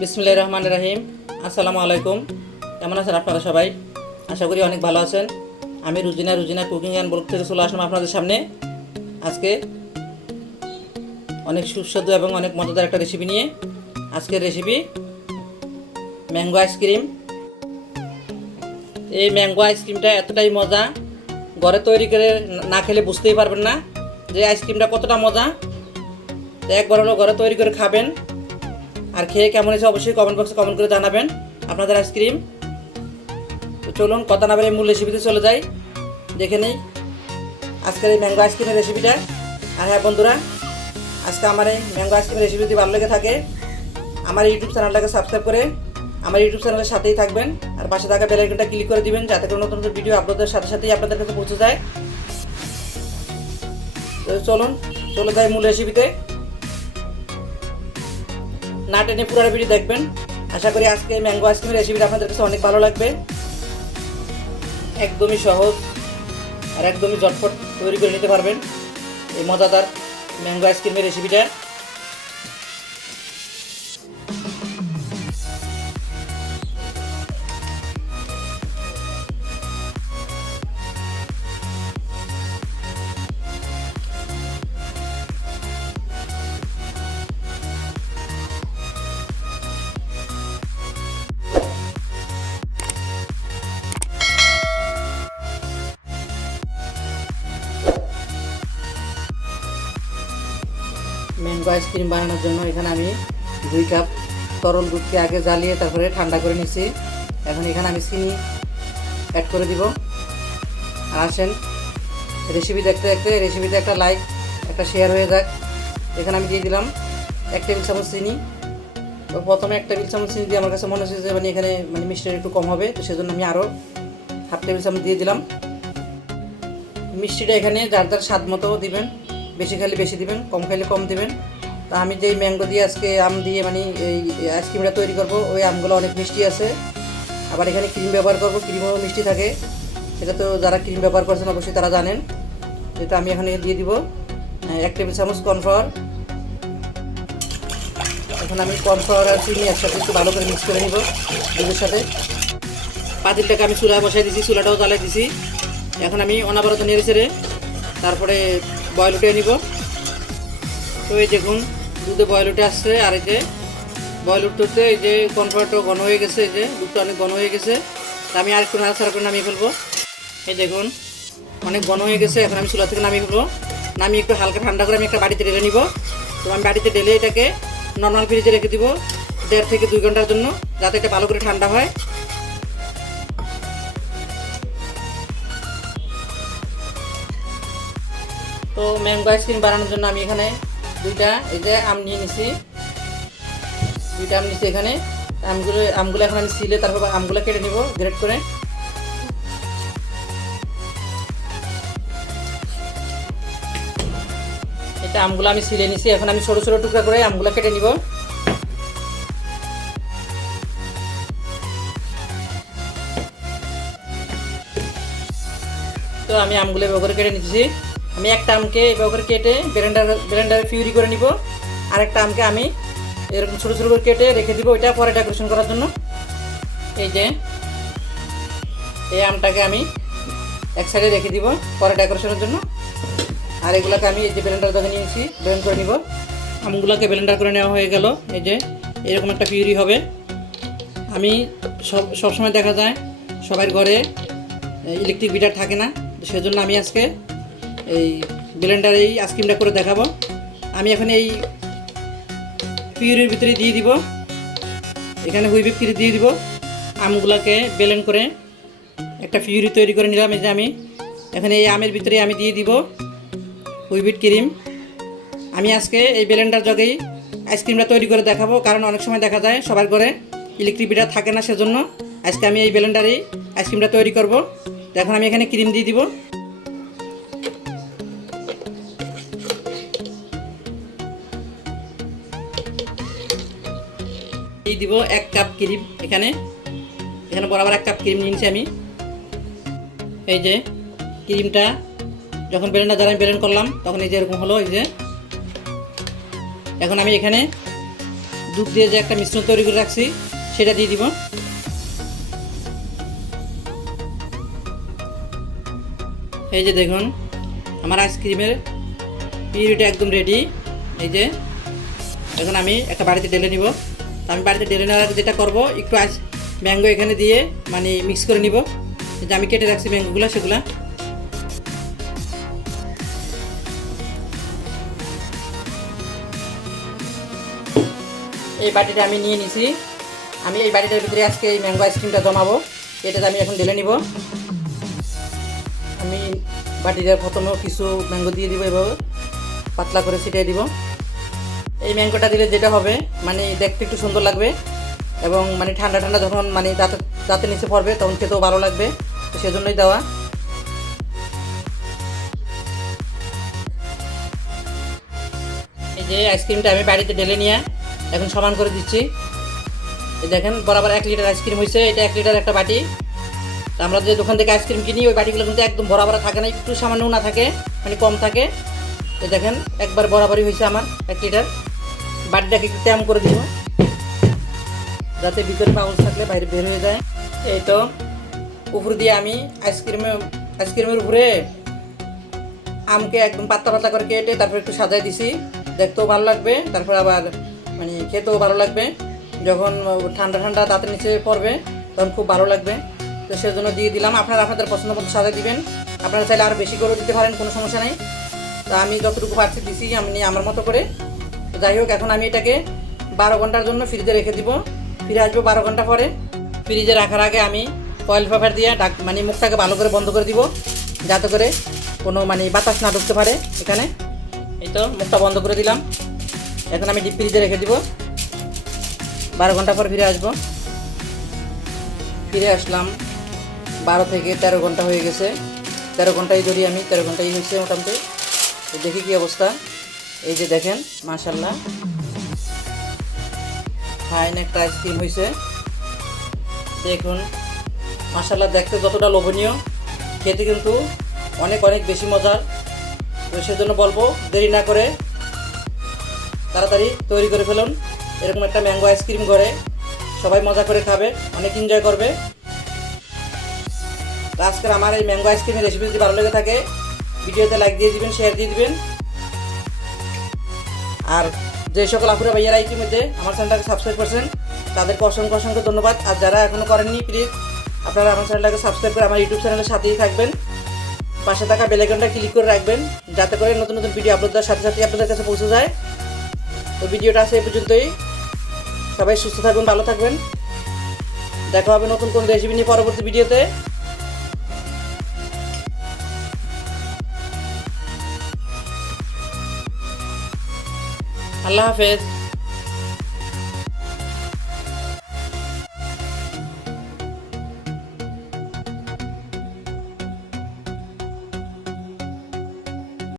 বিসমিল্লাহির রহমানির রহিম। আসসালামু আলাইকুম। কেমন আছেন আপনারা সবাই? আশা করি অনেক ভালো আছেন। আমি রুজিনা কুকিং অ্যান্ড ব্লগ থেকে চলে আসলাম আপনাদের সামনে আজকে অনেক সুস্বাদু এবং অনেক মজাদার একটা রেসিপি নিয়ে। আজকের রেসিপি ম্যাঙ্গো আইসক্রিম। এই ম্যাঙ্গো আইসক্রিমটা এতটাই মজা, ঘরে তৈরি করে না খেলে বুঝতেই পারবেন না যে আইসক্রিমটা কতটা মজা। তো একবার হলো ঘরে তৈরি করে খাবেন, আর খেয়ে কেমন হয়েছে অবশ্যই কমেন্ট বক্সে কমেন্ট করে জানাবেন আপনাদের আইসক্রিম। তো চলুন কথা না বলে মূল রেসিপিতে চলে যাই, দেখে নেই আজকের এই ম্যাঙ্গো আইসক্রিমের রেসিপিটা। আর হ্যাঁ বন্ধুরা, আজকে আমার এই ম্যাঙ্গো আইসক্রিমের রেসিপি যদি ভালো লেগে থাকে আমার ইউটিউব চ্যানেলটাকে সাবস্ক্রাইব করে আমার ইউটিউব চ্যানেলের সাথেই থাকবেন, আর পাশে থাকা বেল আইকনটা ক্লিক করে দিবেন যাতে করে নতুন নতুন ভিডিও আপলোডের সাথে সাথেই আপনাদের কাছে পৌঁছে যায়। তো চলুন চলে যাই মূল রেসিপিতে। না টেনে পুরো ভিডিও দেখবেন, আশা করি আজকে ম্যাঙ্গো আইসক্রিমের রেসিপিটা আপনাদের কাছে অনেক ভালো লাগবে। একদমই সহজ আর একদমই ঝটপট তৈরি করে নিতে পারবেন এই মজাদার ম্যাঙ্গো আইসক্রিমের রেসিপিটা। ম্যাঙ্গো আইসক্রিম বানানোর জন্য এখানে আমি 2 কাপ তরল দুধকে আগে জ্বালিয়ে তারপরে ঠান্ডা করে নিচ্ছি। এখন এখানে আমি চিনি অ্যাড করে দিব। আর আসেন রেসিপি দেখতে দেখতে রেসিপিতে একটা লাইক একটা শেয়ার হয়ে যাক। এখানে আমি দিয়ে দিলাম 1 টেবিল চামচ চিনি। তো প্রথমে 1 টেবিল চামচ চিনি দিয়ে আমার কাছে মনে হচ্ছে যে এখানে মিষ্টিটা একটু কম হবে, তো সেজন্য আমি আরও 1/2 টেবিল চামচ দিয়ে দিলাম। মিষ্টিটা এখানে যার যার স্বাদ মতো দিবেন, বেশি খাইলে বেশি দিবেন, কম খাইলে কম দিবেন। তা আমি যেই ম্যাঙ্গো দিয়ে আজকে আম দিয়ে এই আইসক্রিমটা তৈরি করব, ওই আমগুলো অনেক মিষ্টি আছে। আবার এখানে ক্রিম ব্যবহার করব, ক্রিমও মিষ্টি থাকে। সেটা তো যারা ক্রিম ব্যবহার করছেন অবশ্যই তারা জানেন। যেটা আমি এখানে দিয়ে দিব 1 টেবিল চামচ কর্নফ্লাওয়ার। এখন আমি কর্নফ্লাওয়ার আর চিনি একসাথে একটু ভালো করে মিক্স করে নিব দুধের সাথে। পাতিলটাকে আমি চুলায় বসাই দিয়েছি, চুলাটাও জ্বালাই দিয়েছি। এখন আমি অনাবরত নেড়ে চেড়ে তারপরে বয়েল উঠে নিব। তো এই দেখুন দুধে বয়েল উঠে আসছে, আর এই যে বয়েল উঠতে এই যে কর্নফ্লাওয়ারটা ঘন হয়ে গেছে, এই যে দুধটা অনেক ঘন হয়ে গেছে। তা আমি আরেকটু নাড়াচাড়া করে নামিয়ে ফেলবো। এই দেখুন অনেক ঘন হয়ে গেছে। এখন আমি চুলা থেকে নামিয়ে ফেলবো। নামিয়ে একটু হালকা ঠান্ডা করে আমি একটা বাড়িতে ঢেলে নিব। তো আমি বাড়িতে ঢেলে এটাকে নর্মাল ফ্রিজে রেখে দিব 1.5 থেকে 2 ঘন্টার জন্য, যাতে এটা ভালো করে ঠান্ডা হয়। তো ম্যাঙ্গো আইসক্রিম বানানোর জন্য আমি এখানে 2টা এই যে আম নিয়ে নিছি। 2টা আম নিচ্ছি এখানে। আমগুলো এখন আমি ছিলে তারপর আমগুলো কেটে নিব গ্রেট করে। এটা আমগুলো আমি ছিলে নিছি। এখন আমি ছোটো ছোটো টুকরা করে আমগুলো কেটে নিব। তো আমি আমগুলো এভাবে করে কেটে নিচ্ছি। আমি একটা আমকে এভাবে করে কেটে ব্লেন্ডারে পিউরি করে নিব। আর একটা আমকে আমি এরকম ছোটো ছোটো করে কেটে রেখে দিব, ওইটা পরে ডেকোরেশন করার জন্য। এই যে এই আমটাকে আমি এক সাইডে রেখে দিব পরে ডেকোরেশনের জন্য। আর এগুলোকে আমি এই যে ব্লেন্ডার থেকে নিয়েছি ব্লেন্ড করে নিব। আমগুলোকে ব্লেন্ডার করে নেওয়া হয়ে গেল। এই যে এরকম একটা পিউরি হবে। আমি সবসময় দেখা যায় সবার ঘরে ইলেকট্রিক বিটার থাকে না, সেজন্য আমি আজকে এই ব্লেন্ডারেই আইসক্রিমটা করে দেখাবো। আমি এখন এই পিউরির ভিতরে দিয়ে দিব, এখানে হুইপ ক্রিম দিয়ে দিব। আমগুলোকে ব্লেন্ড করে একটা পিউরি তৈরি করে নিলাম। এই যে আমি এখানে এই আমের ভিতরে আমি দিয়ে দিব হুইপ ক্রিম। আমি আজকে এই ব্লেন্ডার জগেই আইসক্রিমটা তৈরি করে দেখাবো, কারণ অনেক সময় দেখা যায় সবার ঘরে ইলেকট্রিক বিটার থাকে না, সেজন্য আজকে আমি এই ব্লেন্ডারেই আইসক্রিমটা তৈরি করব। তো এখন আমি এখানে ক্রিম দিয়ে দিব। দিয়ে দিব 1 কাপ ক্রিম। এখানে বরাবর 1 কাপ ক্রিম নিয়েছি আমি। এই যে ক্রিমটা যখন ব্লেন্ডার দ্বারা আমি ব্লেন্ড করলাম তখন এই যে এরকম হলো। এই যে এখন আমি এখানে দুধ দিয়ে যে একটা মিশ্রণ তৈরি করে রাখছি সেটা দিয়ে দিব। এই যে দেখুন আমার আইসক্রিমের পিউরিটা একদম রেডি। এই যে এখন আমি একটা বাড়িতে ঢেলে নিব। আমি বাড়িতে ঢেলে নেওয়ার আগে যেটা করবো, একটু ম্যাঙ্গো এখানে দিয়ে মানে মিক্স করে নিব। যে আমি কেটে রাখছি ম্যাঙ্গোগুলো, সেগুলা এই বাটিটা আমি নিয়ে নিছি। আমি এই বাটিটার ভিতরে আজকে এই ম্যাঙ্গো আইসক্রিমটা জমাবো। এটাতে আমি এখন ঢেলে নিব। আমি বাটিটা প্রথমে কিছু ম্যাঙ্গো দিয়ে দিব, এভাবে পাতলা করে ছিটিয়ে দিব। এই ম্যাঙ্গোটা দিলে যেটা হবে মানে দেখতে একটু সুন্দর লাগবে এবং মানে ঠান্ডা ঠান্ডা যখন মানে দাঁতের নিচে পড়বে তখন খেতেও ভালো লাগবে, তো সেজন্যই দেওয়া। এই যে আইসক্রিমটা আমি বাড়িতে ঢেলে নিয়ে এখন সমান করে দিচ্ছি। এই দেখেন বরাবর 1 লিটার আইসক্রিম হয়েছে। এটা 1 লিটার একটা বাটি। আমরা যে দোকান থেকে আইসক্রিম কিনি ওই বাটিগুলো কিন্তু একদম বরাবর থাকে না, একটু সামান্য না থাকে, মানে কম থাকে। এই দেখেন একবার বরাবরই হয়েছে আমার 1 লিটার। বাটিটাকে একটু ট্যাম করে দিব যাতে ভিতরে পাউচ থাকলে বাইরে বের হয়ে যায়। এই তো উপর দিয়ে আমি আইসক্রিমের উপরে আমকে একদম পাতলা পাতলা করে কেটে তারপর একটু সাজাই দিছি। দেখতেও ভালো লাগবে, তারপর আবার মানে খেতেও ভালো লাগবে। যখন ঠান্ডা ঠান্ডা দাঁতের নিচে পড়বে তখন খুব ভালো লাগবে, তো সেজন্য দিয়ে দিলাম। আপনারা আপনাদের পছন্দ মতো সাজাই দিবেন। আপনারা চাইলে আরও বেশি করে দিতে পারেন, কোনো সমস্যা নেই। তো আমি যতটুকু পারছি দিছি আমি আমার মতো করে। তো যাই হোক, এখন আমি এটাকে 12 ঘন্টার জন্য ফ্রিজে রেখে দিব। ফিরে আসবো 12 ঘন্টা পরে। ফ্রিজে রাখার আগে আমি ফয়েল পেপার দিয়ে মানে মুখটাকে ভালো করে বন্ধ করে দিব, যাতে করে কোনো মানে বাতাস না ঢুকতে পারে এখানে। এই তো মুখটা বন্ধ করে দিলাম। এখন আমি ডিপ ফ্রিজে রেখে দিব। 12 ঘন্টা পর ফিরে আসবো। ফিরে আসলাম। 12 থেকে 13 ঘন্টা হয়ে গেছে। 13 ঘন্টাই ধরি আমি, 13 ঘন্টাই হয়েছে মোটামুটি। তো দেখি কি অবস্থা। এই যে দেখেন মাশাআল্লাহ ফাইন একটা আইসক্রিম হয়েছে। দেখুন মাশাআল্লাহ, দেখতে যতটা লোভনীয়, খেতে কিন্তু অনেক অনেক বেশি মজার। তো সেজন্য বলবো দেরি না করে তাড়াতাড়ি তৈরি করে ফেলুন এরকম একটা ম্যাঙ্গো আইসক্রিম ঘরে। সবাই মজা করে খাবে, অনেক এনজয় করবে। আজকের আমার এই ম্যাঙ্গো আইসক্রিমের রেসিপি যদি ভালো লেগে থাকে ভিডিওতে লাইক দিয়ে দিবেন, শেয়ার দিয়ে দিবেন। আর যে সকল আপুরা ভাইয়ারা ইতিমধ্যে আমার চ্যানেলটাকে সাবস্ক্রাইব করছেন তাদেরকে অসংখ্য অসংখ্য ধন্যবাদ। আর যারা এখনও করেননি প্লিজ আপনারা আমার চ্যানেলটাকে সাবস্ক্রাইব করে আমার ইউটিউব চ্যানেলের সাথেই থাকবেন। পাশে থাকা বেল আইকনটা ক্লিক করে রাখবেন যাতে করে নতুন নতুন ভিডিও আপলোড দেওয়ার সাথে সাথে আপনাদের কাছে পৌঁছে যায়। তো ভিডিওটা আছে এই পর্যন্তই। সবাই সুস্থ থাকবেন, ভালো থাকবেন। দেখা হবে নতুন কোন রেসিপি নিয়ে পরবর্তী ভিডিওতে। আল্লাহ হাফেজ।